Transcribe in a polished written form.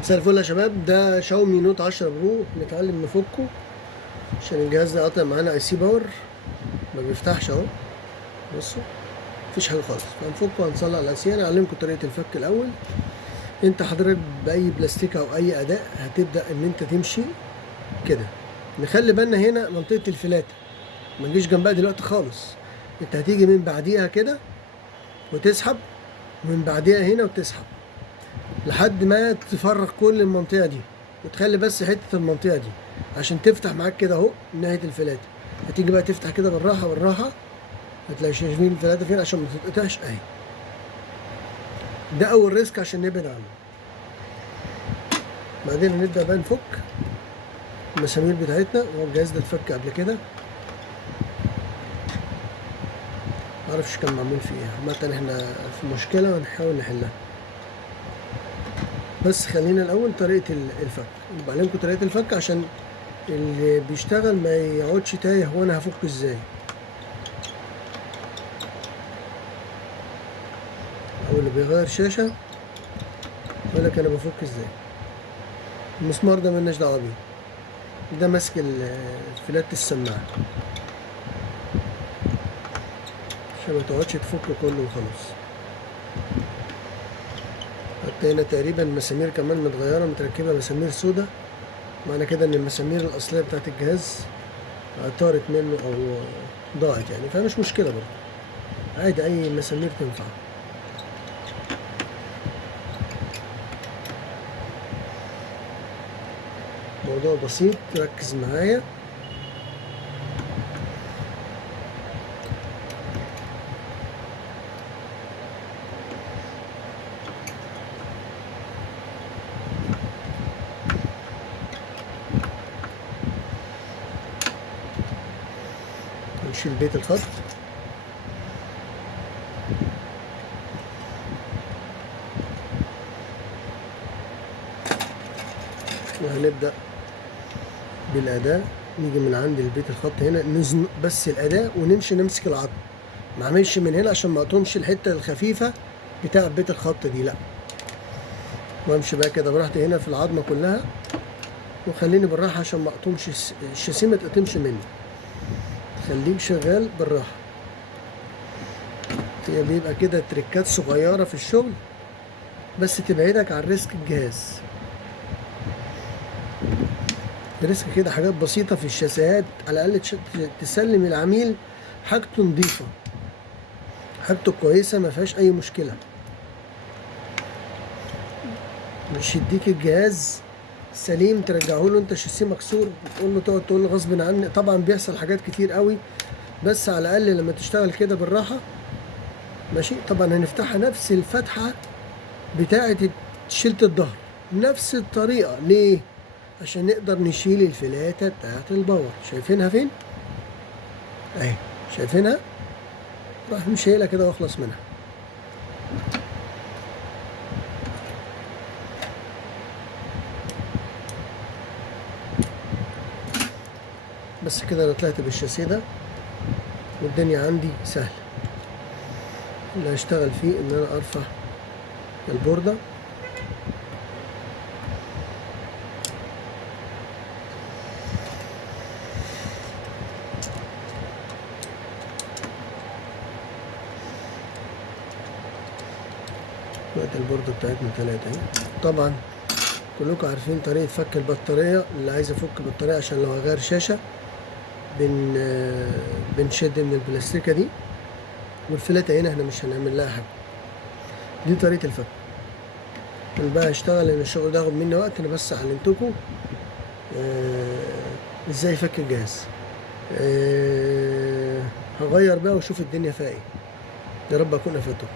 مساء الفل يا شباب. ده شاومي نوت 10 برو. نتعلم نفكه عشان الجهاز ده قاطع معانا اي سي باور، ما بيفتحش اهو. بصوا مفيش حاجه خالص، فهنفكه وهنصلح الاساسي. انا اعلمكم طريقه الفك الاول. انت حضرتك باي بلاستيك او اي اداء هتبدا ان انت تمشي كده. نخلي بالنا هنا منطقه الفلاته، ما نجيش جنبها دلوقتي خالص. انت هتيجي من بعديها كده وتسحب، ومن بعديها هنا وتسحب لحد ما تفرغ كل المنطقة دي، وتخلي بس حتة المنطقة دي عشان تفتح معاك كده اهو من ناحية الفلاتة. هتيجي بقى تفتح كده بالراحة بالراحة، هتلاقي شايفين الفلاتة فين عشان ما تتقطعش اهي. ده أول ريسك عشان نبعد عنه. بعدين هنبدأ بقى نفك المسامير بتاعتنا. هو الجهاز ده اتفك قبل كده، معرفش كان معمول فيه ايه. عامة احنا في مشكلة ونحاول نحلها، بس خلينا الأول طريقة الفك. بعلمكم طريقة الفك عشان اللي بيشتغل ما يقعدش تايه، هو انا هفك ازاي، او اللي بيغير شاشة يقول لك انا بفك ازاي. المسمار ده ملناش دعوة بيه، ده ماسك فلات السماعة عشان ما تقعدش تفك كله وخلاص. حتى هنا تقريبا المسامير كمان متغيرة، متركبة مسامير سودا، معنى كده ان المسامير الأصلية بتاعت الجهاز طارت منه او ضاعت يعني، فمش مشكلة برضه، عادي اي مسامير تنفع. موضوع بسيط، ركز معايا. نشيل بيت الخط، وهنبدأ بالأداة. نيجي من عند البيت الخط هنا، نزنق بس الأداة ونمشي نمسك العظم. ما اعملش من هنا عشان ما اقطمش الحتة الخفيفة بتاع بيت الخط دي، لا. وامشي بقى كده براحتي هنا في العظمة كلها، وخليني بالراحة عشان ما اقطمش الشاسيه، ما تقطمش مني. خليك شغال بالراحة. هي بيبقى كده تريكات صغيرة في الشغل بس تبعدك عن ريسك الجهاز. ريسك كده حاجات بسيطة في الشاسيهات، على الأقل تسلم العميل حاجته نظيفة، حاجته كويسة، ما فيهاش أي مشكلة. مش يديك الجهاز سليم ترجعه له انت شاسيه مكسور، تقول له تقعد تقول له غصب عني. طبعا بيحصل حاجات كتير قوي، بس على الأقل لما تشتغل كده بالراحة ماشي. طبعا هنفتحها نفس الفتحة بتاعة شيلة الظهر، نفس الطريقة. ليه؟ عشان نقدر نشيل الفلاتة بتاعة الباور. شايفينها فين؟ اهي، شايفينها؟ راح نشيلها كده واخلص منها. بس كده انا طلعت بالشاسيه ده والدنيا عندي سهلة. اللي هشتغل فيه ان انا ارفع البوردة دلوقتي. البوردة بتاعتنا 3 اهي. طبعا كلكم عارفين طريقة فك البطارية. اللي عايز افك بطارية عشان لو هغير شاشة بنشد من البلاستيكة دي، والفلاتة هنا احنا مش هنعمل لها حاجة. دي طريقة الفك. انا بقى هشتغل لان الشغل ده هياخد مني وقت. انا بس علمتكم ازاي فك الجهاز. هغير بقى واشوف الدنيا فيها ايه. يا رب اكون افدتكم.